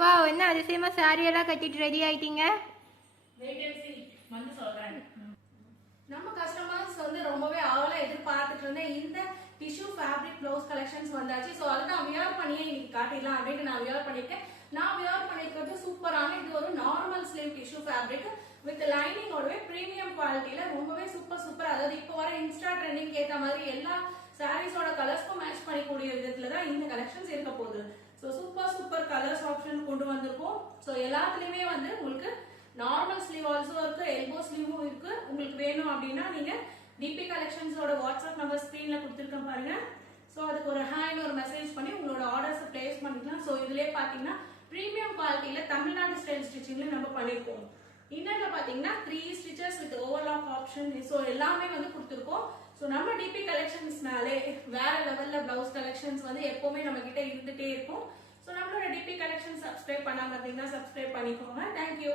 வா என்ன அதிசயமா சாரி எல்லாம் கட்டிட்டு ரெடி ஆயிட்டீங்க? நம்ம கஸ்டமர்ஸ் வந்து ரொம்பவே ஆவலா எதிர்பார்த்துட்டு இருந்த இந்த டிஷ்யூ ஃபேப்ரிக் ப்ளவுஸ் கலெக்ஷன்ஸ் வந்தாச்சு. ஸோ அதை நான் வியர் பண்ணியே இன்னைக்கு காட்டிடலாம் அப்படின்னு நான் வியர் பண்ணிருக்கேன். நான் வியர் பண்ணிருக்கிறது சூப்பரான இது ஒரு normal sleeve tissue fabric with லைனிங்கோடவே பிரீமியம் குவாலிட்டியில ரொம்பவே சூப்பர். அதாவது இப்போ வர இன்ஸ்டா ட்ரெண்டிங் ஏற்ற மாதிரி எல்லா சாரீஸோட கலர்ஸ்க்கும் மேட்ச் பண்ணிக்கூடிய விதத்துல தான் இந்த கலெக்ஷன்ஸ் இருக்க போகுது. ஸோ சூப்பர் கலர்ஸ் ஆப்ஷன் கொண்டு வந்திருக்கோம். ஸோ எல்லாத்துலயுமே வந்து உங்களுக்கு நார்மல் ஸ்லீவ் ஆல்சோ இருக்கு, எல்போ ஸ்லீவும் இருக்கு. உங்களுக்கு வேணும் அப்படின்னா நீங்க டிபி கலெக்ஷன்ஸோட வாட்ஸ்அப் நம்பர் ஸ்கிரீன்ல கொடுத்துருக்கேன் பாருங்க. ஸோ அதுக்கு ஒரு ஹேண்ட் ஒரு மெசேஜ் பண்ணி உங்களோட ஆர்டர்ஸ் பிளேஸ் பண்ணிக்கலாம். ஸோ இதுலயே பாத்தீங்கன்னா பிரீமியம் குவாலிட்டியில தமிழ்நாடு ஸ்டைல் ஸ்டிச்சிங்ல நம்ம பண்ணிருக்கோம். இன்னர்ல பாத்தீங்கன்னா 3 stitches with overlock option. So எல்லாமே வந்து கொடுத்துருக்கோம். ஸோ நம்ம டிபி கலெக்ஷன்ஸ்னாலே வேற லெவல்ல பிளவுஸ் கலெக்ஷன்ஸ் வந்து எப்பவுமே நம்ம கிட்ட இருந்துட்டே இருக்கும். ஸோ நம்மளோட டிபி கலெக்ஷன் சப்ஸ்கிரைப் பண்ணாம இருந்தீங்கன்னா சப்ஸ்கிரைப் பண்ணிக்கோங்க. தேங்க்யூ.